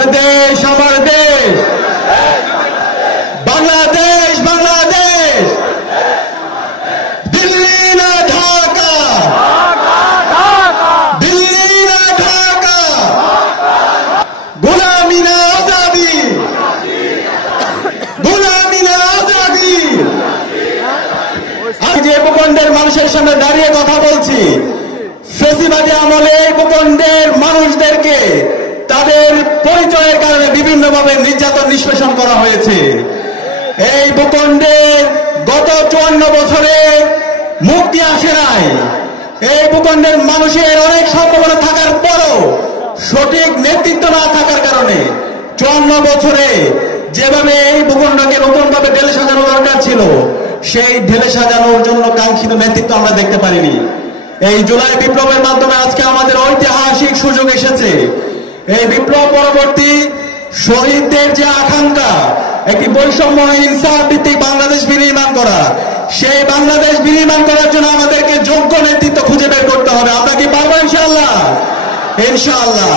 আমার দেশ আমার দেশ, বাংলাদেশ বাংলাদেশ, দিল্লি না ঢাকা, দিল্লি না ঢাকা, গোলামি না আজাদি, গোলামি না আজাদি। আমি যে ভূখণ্ডের মানুষের সামনে দাঁড়িয়ে কথা বলছি, ফেসিবাদী আমলে এই ভূখণ্ডের মানুষদেরকে তাদের পরিচয়ের কারণে বিভিন্নভাবে নির্যাতন নিষ্পেষণ করা হয়েছে। এই ভূখণ্ডের গত 54 বছরে মুক্তি আসে নাই। এই ভূখণ্ডের মানুষের অনেক সম্ভাবনা থাকার পরও সঠিক নেতৃত্ব না থাকার কারণে 54 বছরে যেভাবে এই ভূখণ্ডকে নতুনভাবে ঢেলে সাজানো দরকার ছিল, সেই ঢেলে সাজানোর জন্য কাঙ্ক্ষিত নেতৃত্ব আমরা দেখতে পারিনি। এই জুলাই বিপ্লবের মাধ্যমে আজকে আমাদের ঐতিহাসিক সুযোগ এসেছে। এই বিপ্লব পরবর্তী শহীদদের যে আকাঙ্ক্ষা, একটি বৈষম্যহীন ইনসাফ ভিত্তিক বাংলাদেশ বিনির্মাণ করা, সেই বাংলাদেশ বিনির্মাণ করার জন্য আমাদেরকে যোগ্য নেতৃত্ব খুঁজে বের করতে হবে। আমরা কি পারবো? ইনশাআল্লাহ, ইনশাআল্লাহ।